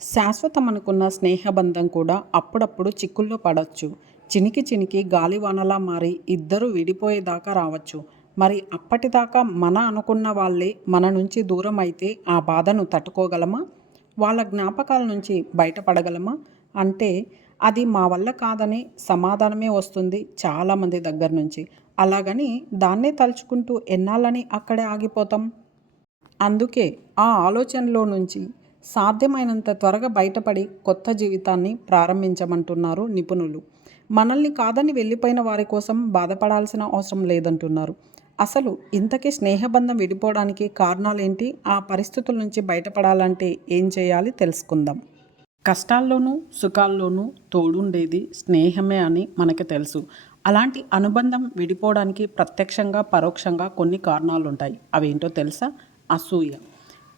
శాశ్వతం అనుకున్న స్నేహబంధం కూడా అప్పుడప్పుడు చిక్కుల్లో పడవచ్చు చినికి చినికి గాలివానలా మారి ఇద్దరు విడిపోయేదాకా రావచ్చు. మరి అప్పటిదాకా మన అనుకున్న వాళ్ళే మన నుంచి దూరం అయితే ఆ బాధను తట్టుకోగలమా? వాళ్ళ జ్ఞాపకాల నుంచి బయటపడగలమా? అంటే అది మా వల్ల కాదని సమాధానమే వస్తుంది చాలామంది దగ్గర నుంచి. అలాగని దాన్నే తలుచుకుంటూ ఎన్నాళ్ళని అక్కడే ఆగిపోతాం? అందుకే ఆ ఆలోచనలో నుంచి సాధ్యమైనంత త్వరగా బయటపడి కొత్త జీవితాన్ని ప్రారంభించమంటున్నారు నిపుణులు. మనల్ని కాదని వెళ్ళిపోయిన వారి కోసం బాధపడాల్సిన అవసరం లేదంటున్నారు. అసలు ఇంతకీ స్నేహబంధం విడిపోవడానికి కారణాలేంటి? ఆ పరిస్థితుల నుంచి బయటపడాలంటే ఏం చేయాలి తెలుసుకుందాం. కష్టాల్లోనూ సుఖాల్లోనూ తోడుండేది స్నేహమే అని మనకి తెలుసు. అలాంటి అనుబంధం విడిపోవడానికి ప్రత్యక్షంగా పరోక్షంగా కొన్ని కారణాలు ఉంటాయి అవేంటో తెలుసా? అసూయ.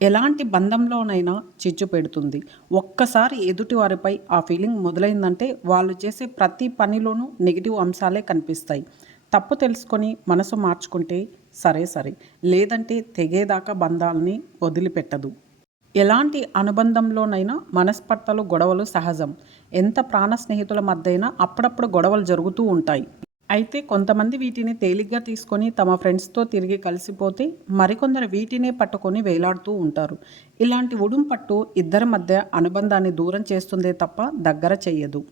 ఎలాంటి బంధంలోనైనా చిచ్చు పెడుతుంది. ఒక్కసారి ఎదుటి వారిపై ఆ ఫీలింగ్ మొదలైందంటే వాళ్ళు చేసే ప్రతి పనిలోనూ నెగిటివ్ అంశాలే కనిపిస్తాయి. తప్పు తెలుసుకొని మనసు మార్చుకుంటే సరే సరే లేదంటే తెగేదాకా బంధాలని వదిలిపెట్టదు. ఎలాంటి అనుబంధంలోనైనా మనస్పర్ధలు గొడవలు సహజం. ఎంత ప్రాణ స్నేహితుల మధ్య అయినా అప్పుడప్పుడు గొడవలు జరుగుతూ ఉంటాయి. అయితే కొంతమంది వీటిని తేలిగ్గా తీసుకొని తమ ఫ్రెండ్స్తో తిరిగి కలిసిపోతే మరికొందరు వీటినే పట్టుకొని వేలాడుతూ ఉంటారు. ఇలాంటి ఉడుం పట్టు ఇద్దరి మధ్య అనుబంధాన్ని దూరం చేస్తుందే తప్ప దగ్గర చెయ్యదు.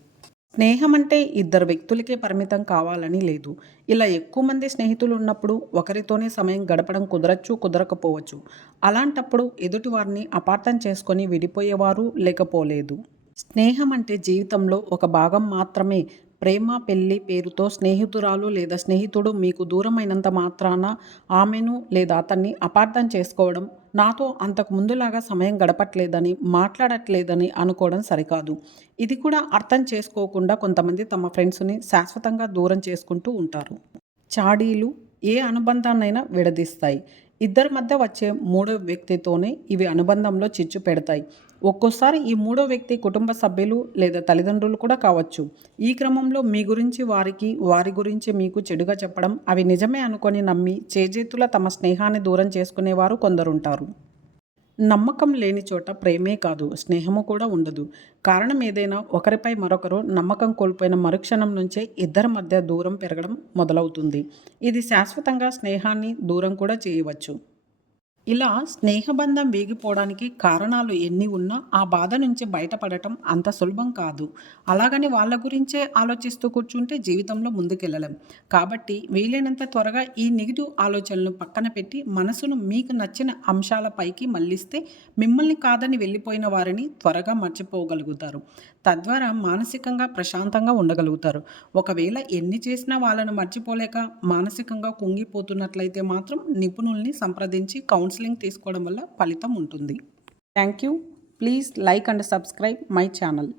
స్నేహం అంటే ఇద్దరు వ్యక్తులకే పరిమితం కావాలని లేదు. ఇలా ఎక్కువ మంది స్నేహితులు ఉన్నప్పుడు ఒకరితోనే సమయం గడపడం కుదరచ్చు కుదరకపోవచ్చు. అలాంటప్పుడు ఎదుటి వారిని అపార్థం చేసుకొని విడిపోయేవారు లేకపోలేదు. స్నేహం అంటే జీవితంలో ఒక భాగం మాత్రమే ప్రేమ పెళ్ళి పేరుతో స్నేహితురాలు లేదా స్నేహితుడు మీకు దూరమైనంత మాత్రాన ఆమెను లేదా అతన్ని అపార్థం చేసుకోవడం నాతో అంతకు ముందులాగా సమయం గడపట్లేదని మాట్లాడట్లేదని అనుకోవడం సరికాదు. ఇది కూడా అర్థం చేసుకోకుండా కొంతమంది తమ ఫ్రెండ్స్ని శాశ్వతంగా దూరం చేసుకుంటూ ఉంటారు. చాడీలు ఏ అనుబంధాన్నైనా విడదీస్తాయి. ఇద్దరి మధ్య వచ్చే మూడో వ్యక్తితోనే ఇవి అనుబంధంలో చిచ్చు పెడతాయి. ఒక్కోసారి ఈ మూడో వ్యక్తి కుటుంబ సభ్యులు లేదా తల్లిదండ్రులు కూడా కావచ్చు. ఈ క్రమంలో మీ గురించి వారికి వారి గురించి మీకు చెడుగా చెప్పడం అవి నిజమే అనుకొని నమ్మి చేజేతుల తమ స్నేహాన్ని దూరం చేసుకునేవారు కొందరుంటారు. నమ్మకం లేని చోట ప్రేమే కాదు స్నేహము కూడా ఉండదు. కారణం ఏదైనా ఒకరిపై మరొకరు నమ్మకం కోల్పోయిన మరుక్షణం నుంచే ఇద్దరి మధ్య దూరం పెరగడం మొదలవుతుంది. ఇది శాశ్వతంగా స్నేహాన్ని దూరం కూడా చేయవచ్చు. ఇలా స్నేహబంధం వేగిపోవడానికి కారణాలు ఎన్ని ఉన్నా ఆ బాధ నుంచి బయటపడటం అంత సులభం కాదు. అలాగని వాళ్ళ గురించే ఆలోచిస్తూ కూర్చుంటే జీవితంలో ముందుకెళ్ళలేం. కాబట్టి వీలైనంత త్వరగా ఈ నెగిటివ్ ఆలోచనలు పక్కన పెట్టి మనసును మీకు నచ్చిన అంశాలపైకి మళ్ళిస్తే మిమ్మల్ని కాదని వెళ్ళిపోయిన వారిని త్వరగా మర్చిపోగలుగుతారు. తద్వారా మానసికంగా ప్రశాంతంగా ఉండగలుగుతారు. ఒకవేళ ఎన్ని చేసినా వాళ్ళను మర్చిపోలేక మానసికంగా కుంగిపోతున్నట్లయితే మాత్రం నిపుణుల్ని సంప్రదించి కౌన్సిల్ కౌన్సిలింగ్ తీసుకోవడం వల్ల ఫలితం ఉంటుంది. Thank you please like and subscribe my channel